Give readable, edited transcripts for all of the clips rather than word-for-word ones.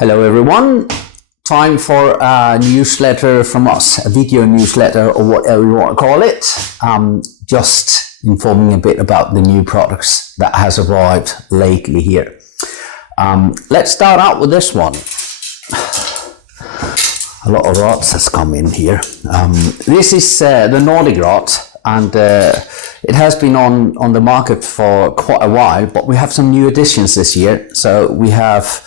Hello everyone, time for a newsletter from us, a video newsletter or whatever you want to call it. Just informing a bit about the new products that has arrived lately here. Let's start out with this one. A lot of rods has come in here. This is the Nordic rod, and it has been on the market for quite a while, but we have some new additions this year. So we have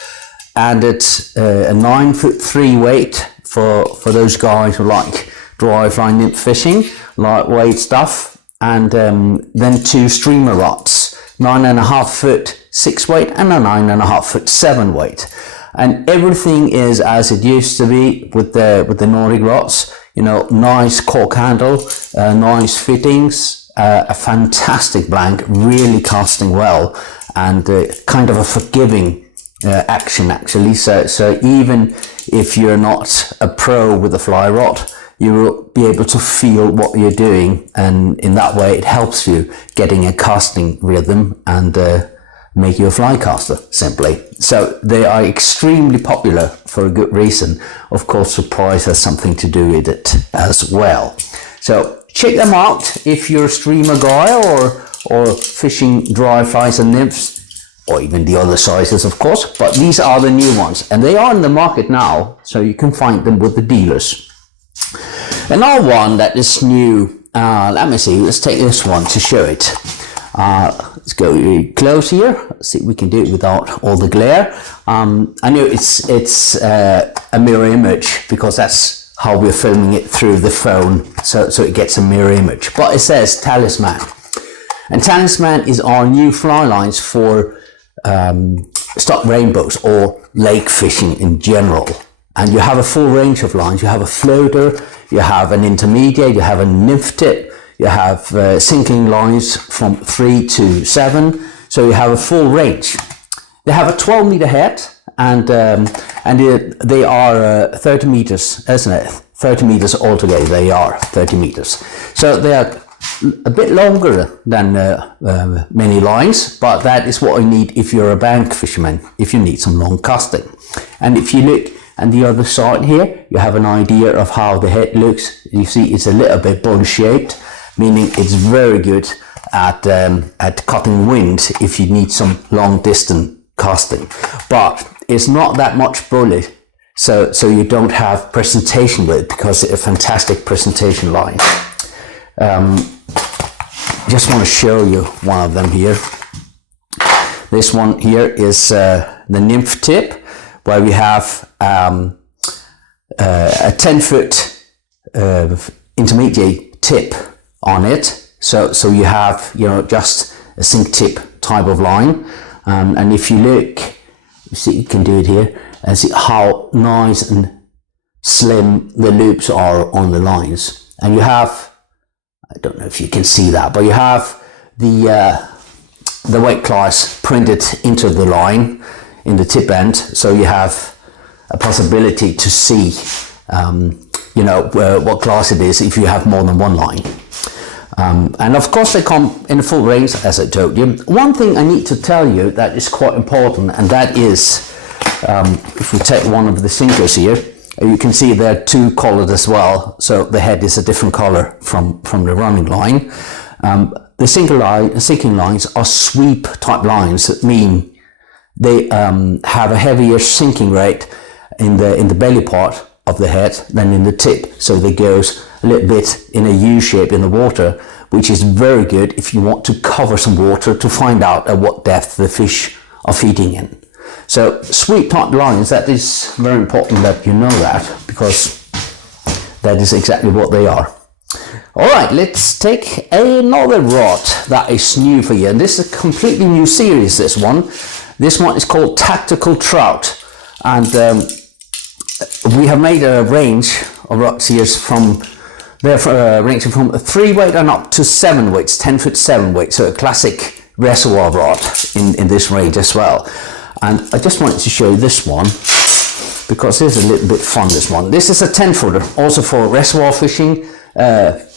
added a 9'3" weight for those guys who like dry fly nymph fishing, lightweight stuff, and then two streamer rods, 9.5 foot 6 weight and a 9.5 foot 7 weight. And everything is as it used to be with the Nordic rods. You know, nice cork handle, nice fittings, a fantastic blank, really casting well, and kind of a forgiving action actually. So even if you're not a pro with a fly rod, you will be able to feel what you're doing, and in that way it helps you getting a casting rhythm and make you a fly caster simply. So they are extremely popular for a good reason. Of course, surprise has something to do with it as well. So check them out if you're a streamer guy or fishing dry flies and nymphs, or even the other sizes of course, but these are the new ones and they are in the market now, so you can find them with the dealers. Another one that is new, let me see, let's take this one to show it. Let's go really close here. Let's see if we can do it without all the glare. I know it's a mirror image because that's how we're filming it through the phone, so it gets a mirror image, but it says Talisman. And Talisman is our new fly lines for stock rainbows or lake fishing in general. And you have a full range of lines. You have a floater, you have an intermediate, you have a nymph tip, you have sinking lines from 3 to 7. So you have a full range. They have a 12-meter head, and they are 30 meters, isn't it? 30 meters altogether. They are 30 meters. So they are a bit longer than many lines, but that is what you need if you're a bank fisherman, if you need some long casting. And if you look on the other side here, you have an idea of how the head looks. You see it's a little bit ball shaped, meaning it's very good at cutting wind if you need some long distance casting. But it's not that much bully, so you don't have presentation with it, because it's a fantastic presentation line. Just want to show you one of them here. This one here is the nymph tip, where we have a 10-foot intermediate tip on it. So you have, you know, just a sink tip type of line. And if you look, you see, you can do it here, and see how nice and slim the loops are on the lines. And you have, I don't know if you can see that, but you have the weight class printed into the line in the tip end, so you have a possibility to see, you know, what class it is if you have more than one line. And of course they come in a full range, as I told you. One thing I need to tell you that is quite important, and that is, if we take one of the sinkers here, you can see they're two colored as well, so the head is a different color from the running line. The sinking lines are sweep type lines, that mean they have a heavier sinking rate in the belly part of the head than in the tip, so they goes a little bit in a U shape in the water, which is very good if you want to cover some water to find out at what depth the fish are feeding in. So sweep type lines, that is very important that you know that, because that is exactly what they are. All right, let's take another rod that is new for you, and this is a completely new series. This one is called Tactical Trout, and we have made a range of rods here from ranging from 3 weight and up to 7 weights, 10-foot 7 weight, so a classic reservoir rod in this range as well. And I just wanted to show you this one because this is a little bit fun, this one. This is a 10-footer, also for reservoir fishing,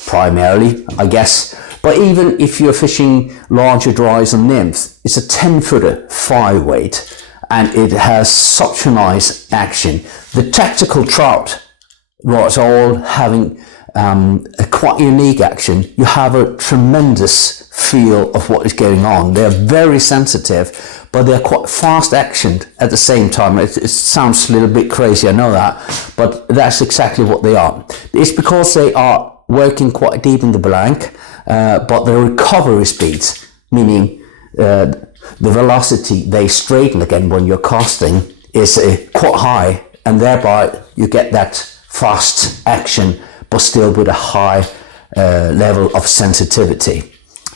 primarily, I guess. But even if you're fishing larger dries and nymphs, it's a 10-footer 5 weight. and it has such a nice action. The tactical trout rods are all having a quite unique action. You have a tremendous feel of what is going on. They're very sensitive, but they're quite fast actioned at the same time. It sounds a little bit crazy, I know that, but that's exactly what they are. It's because they are working quite deep in the blank, but the recovery speeds, meaning the velocity they straighten again when you're casting, is quite high, and thereby you get that fast action but still with a high level of sensitivity.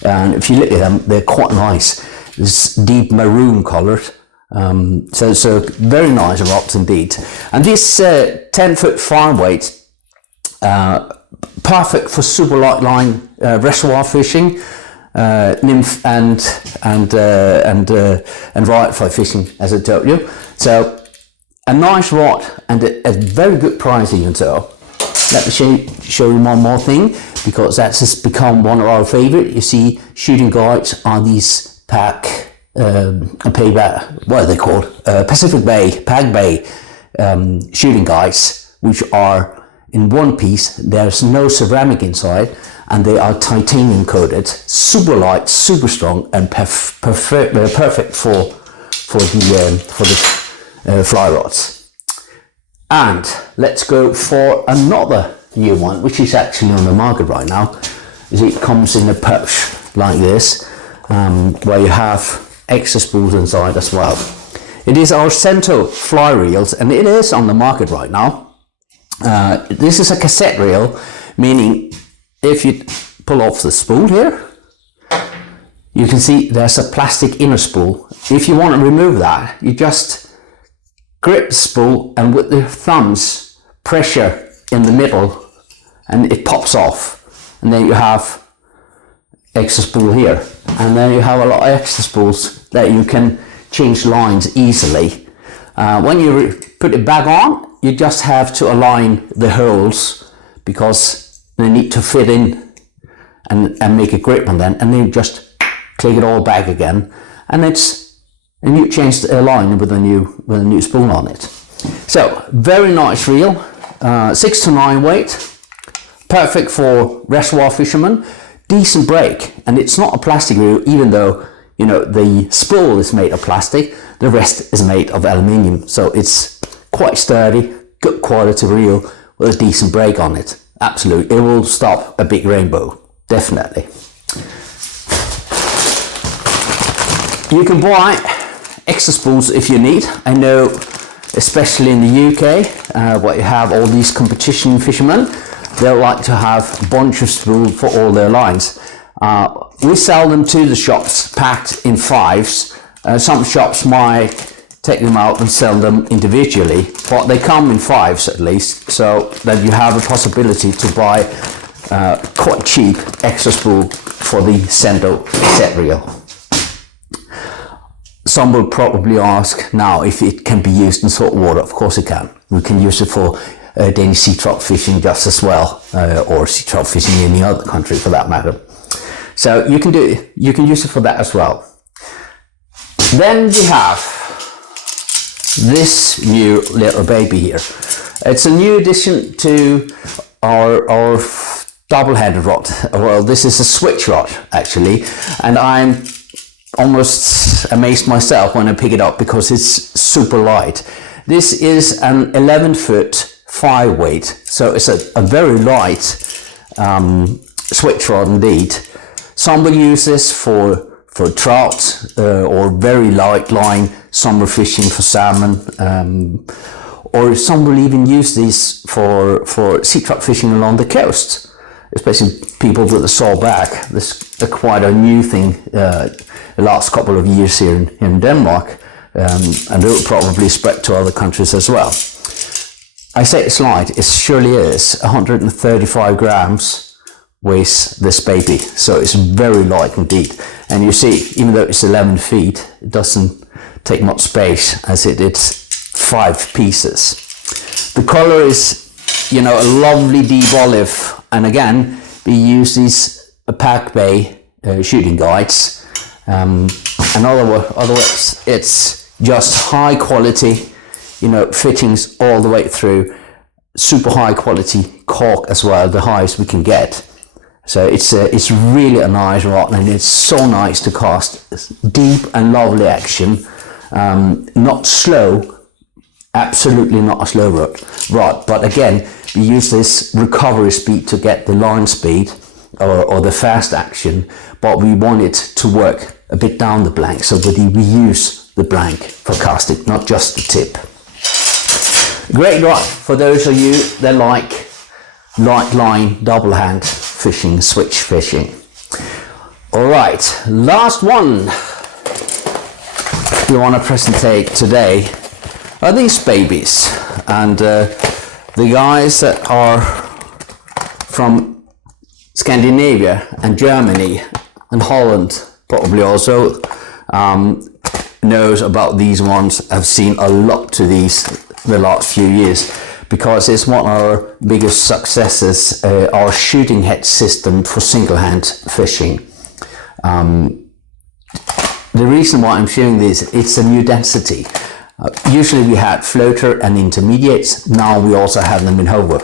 And if you look at them, they're quite nice. This deep maroon colored, so very nice rods indeed. And this 10-foot fine weight, perfect for super light line reservoir fishing, nymph and riot fly fishing, as I told you. So a nice rod and a very good price even so. Let me show you one more thing, because that has become one of our favorite. You see, shooting guides are these payback, what are they called? Pacific Bay, Pag Bay shooting guides, which are in one piece. There's no ceramic inside, and they are titanium coated, super light, super strong, and perfect for the fly rods. And let's go for another new one, which is actually on the market right now. It comes in a pouch like this, where you have extra spools inside as well. It is our Cento fly reels, and it is on the market right now. This is a cassette reel, meaning if you pull off the spool here, you can see there's a plastic inner spool. If you want to remove that, you just grip the spool and with the thumbs pressure in the middle, and it pops off, and then you have extra spool here, and then you have a lot of extra spools that you can change lines easily. When you put it back on, you just have to align the holes, because they need to fit in and make a grip on them, and then you just click it all back again, and you change the line with a new spool on it. So very nice reel, 6 to 9 weight, perfect for reservoir fishermen, decent break, and it's not a plastic reel, even though the spool is made of plastic. The rest is made of aluminium, so it's quite sturdy, good quality reel with a decent break on it. Absolutely, it will stop a big rainbow, definitely. You can buy extra spools if you need. I know, especially in the UK, where you have all these competition fishermen, they like to have a bunch of spools for all their lines. We sell them to the shops packed in 5s. Some shops might take them out and sell them individually, but they come in 5s at least, so that you have a possibility to buy quite cheap extra spool for the Cento set reel. Some will probably ask now if it can be used in salt water. Of course it can. We can use it for Danish sea trout fishing just as well, or sea trout fishing in any other country for that matter. So you can use it for that as well. Then we have this new little baby here. It's a new addition to our double-handed rod. Well, this is a switch rod actually, and I'm almost amazed myself when I pick it up because it's super light. This is an 11-foot 5 weight, so it's a very light switch rod indeed. Some will use this for trout or very light line summer fishing for salmon, or some will even use these for sea trout fishing along the coast, especially people with a sore back. This is quite a new thing the last couple of years here in Denmark, and it will probably spread to other countries as well. I say it's light, it surely is. 135 grams weighs this baby, so it's very light indeed. And you see, even though it's 11 feet, it doesn't take much space, as it's 5 pieces. The color is, a lovely deep olive, and again, we use these Pag Bay shooting guides. In other words, it's just high quality, fittings all the way through, super high quality cork as well, the highest we can get. So it's really a nice rod, and it's so nice to cast. It's deep and lovely action, not slow, absolutely not a slow rod. But again, we use this recovery speed to get the line speed or the fast action, but we want it to work a bit down the blank, so that we use the blank for casting, not just the tip. Great rod for those of you that like light line, double hand fishing, switch fishing. All right, last one we want to presentate today are these babies, and the guys that are from Scandinavia and Germany and Holland probably also knows about these ones. I've seen a lot to these the last few years, because it's one of our biggest successes, our shooting head system for single hand fishing. The reason why I'm showing this, it's a new density. Usually we had floater and intermediates, now we also have them in hover.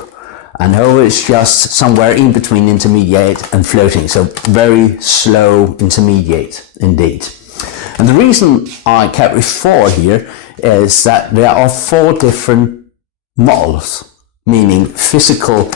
And hover is just somewhere in between intermediate and floating, so very slow intermediate indeed. And the reason I carry 4 here is that there are 4 different models, meaning physical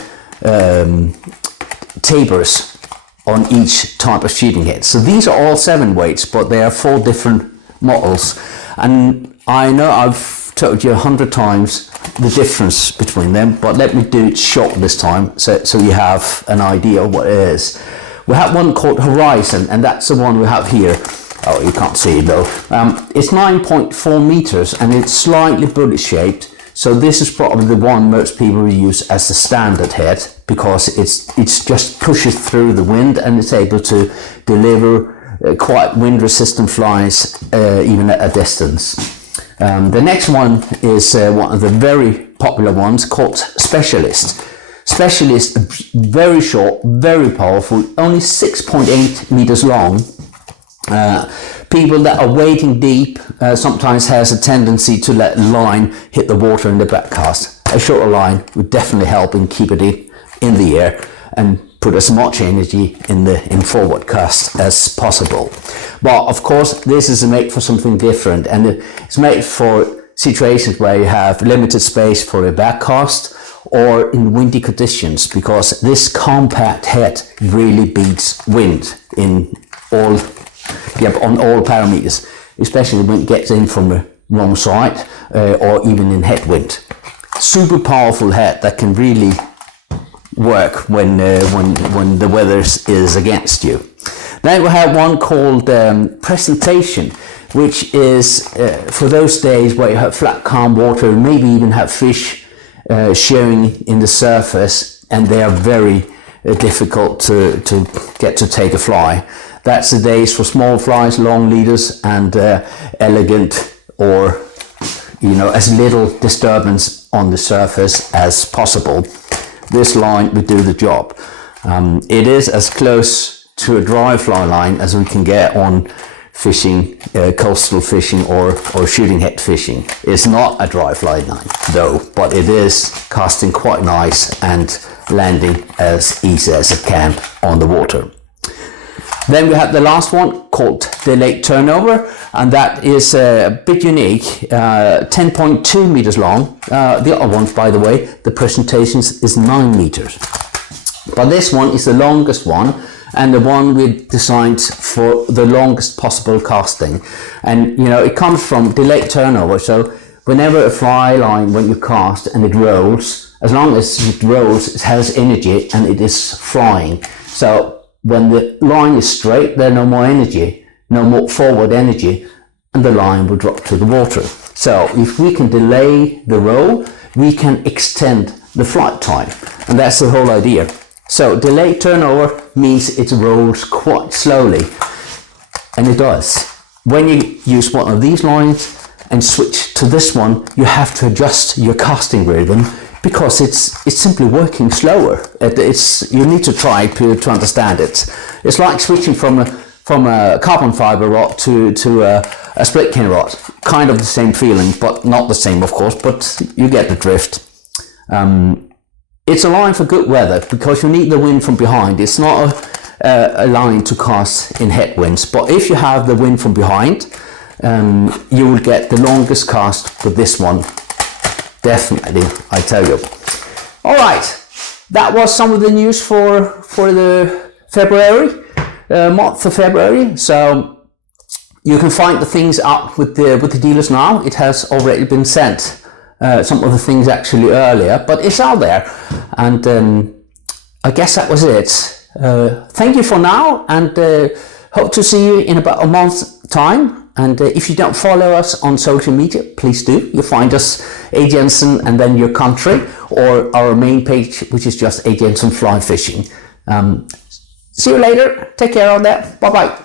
tapers on each type of shooting head. So these are all 7 weights, but there are 4 different models. And I know I've told you 100 times the difference between them, but let me do it short this time, so you have an idea of what it is. We have one called Horizon, and that's the one we have here. Oh, you can't see it though. It's 9.4 meters, and it's slightly bullet shaped. So this is probably the one most people use as the standard head, because it's just pushes through the wind and it's able to deliver quite wind resistant flies even at a distance. The next one is one of the very popular ones called Specialist. Specialist, very short, very powerful, only 6.8 meters long. People that are wading deep sometimes has a tendency to let line hit the water in the back cast. A shorter line would definitely help in keeping it in the air and put as much energy in forward cast as possible. But of course, this is made for something different, and it's made for situations where you have limited space for a back cast or in windy conditions, because this compact head really beats wind in all. On all parameters, especially when it gets in from the wrong side or even in headwind. Super powerful head that can really work when the weather is against you. Then we have one called Presentation, which is for those days where you have flat, calm water, maybe even have fish showing in the surface, and they are very difficult to get to take a fly. That's the days for small flies, long leaders, and elegant, or as little disturbance on the surface as possible. This line would do the job. It is as close to a dry fly line as we can get on fishing, coastal fishing or shooting head fishing. It's not a dry fly line though, but it is casting quite nice and landing as easy as it can on the water. Then we have the last one called Delayed Turnover, and that is a bit unique, 10.2 meters long. The other ones, by the way, the presentations is 9 meters. But this one is the longest one, and the one we designed for the longest possible casting. And it comes from delayed turnover, so whenever a fly line, when you cast and it rolls, as long as it rolls, it has energy and it is flying. So when the line is straight, there's no more energy, no more forward energy, and the line will drop to the water. So if we can delay the roll, we can extend the flight time, and that's the whole idea. So delayed turnover means it rolls quite slowly, and it does. When you use one of these lines and switch to this one, you have to adjust your casting rhythm, because it's simply working slower. You need to try to understand it. It's like switching from from a carbon fiber rod to a split cane rod. Kind of the same feeling, but not the same, of course, but you get the drift. It's a line for good weather because you need the wind from behind. It's not a line to cast in headwinds, but if you have the wind from behind, you will get the longest cast with this one. Definitely, I tell you. All right, that was some of the news for the February, month of February. So you can find the things up with the dealers now. It has already been sent. Some of the things actually earlier, but it's out there, and I guess that was it. Thank you for now, and hope to see you in about a month's time. And if you don't follow us on social media, please do. You'll find us A.Jensen and then your country, or our main page, which is just A.Jensen Fly Fishing. See you later. Take care on that. Bye bye.